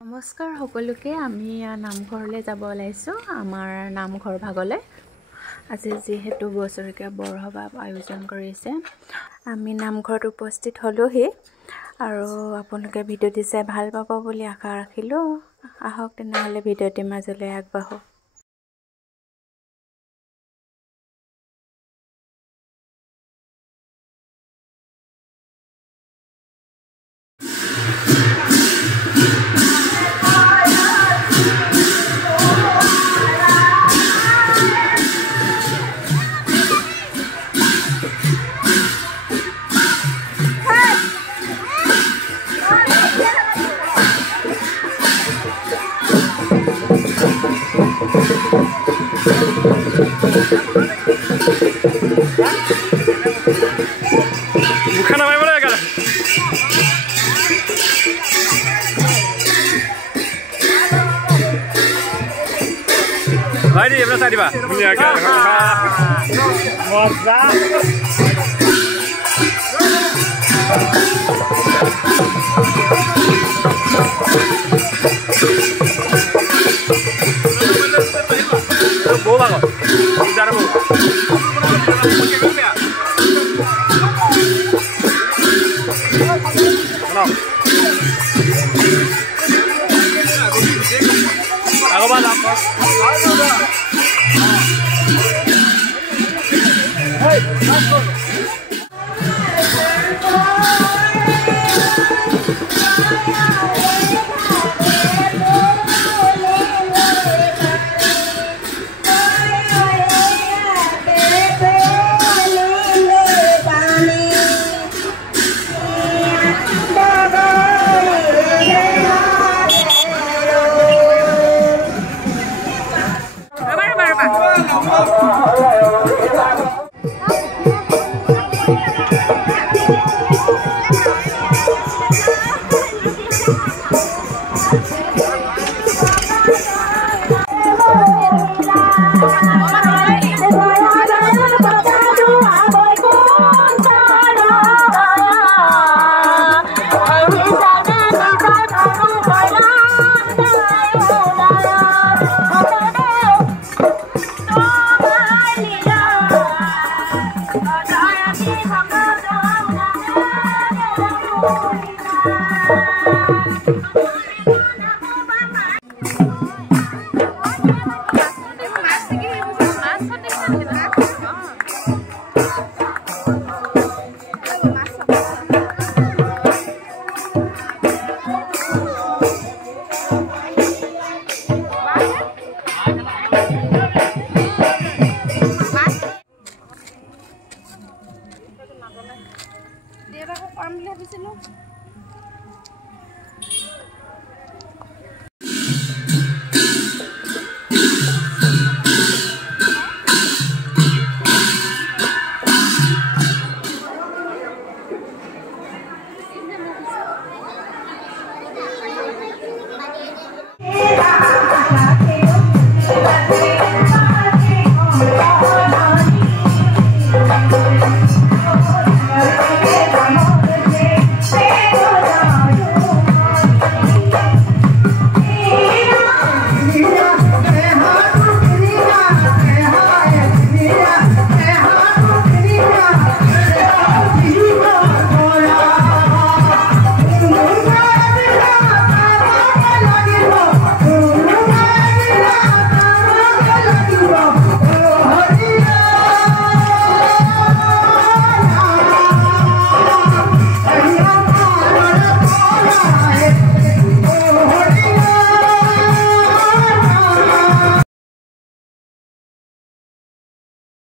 নমস্কাৰ সকলোকে আমি নামঘৰলৈ যাব ওলাইছোঁ আমাৰ নামঘৰ ভাগলৈ আজি যিহেতু বছৰেকীয়া বৰসবাহ আয়োজন কৰিছে আমি নামঘৰত উপস্থিত হ'লোহি আৰু আপোনালোকে ভিডিঅ'টি চাই ভাল পাব বুলি আশা ৰাখিলোঁ আহক তেনেহ'লে ভিডিঅ'টিৰ মাজলৈ আগবাঢ়ো Bukan apa boleh kan? Baik, berapa tadi pak? Punya kan? Masa?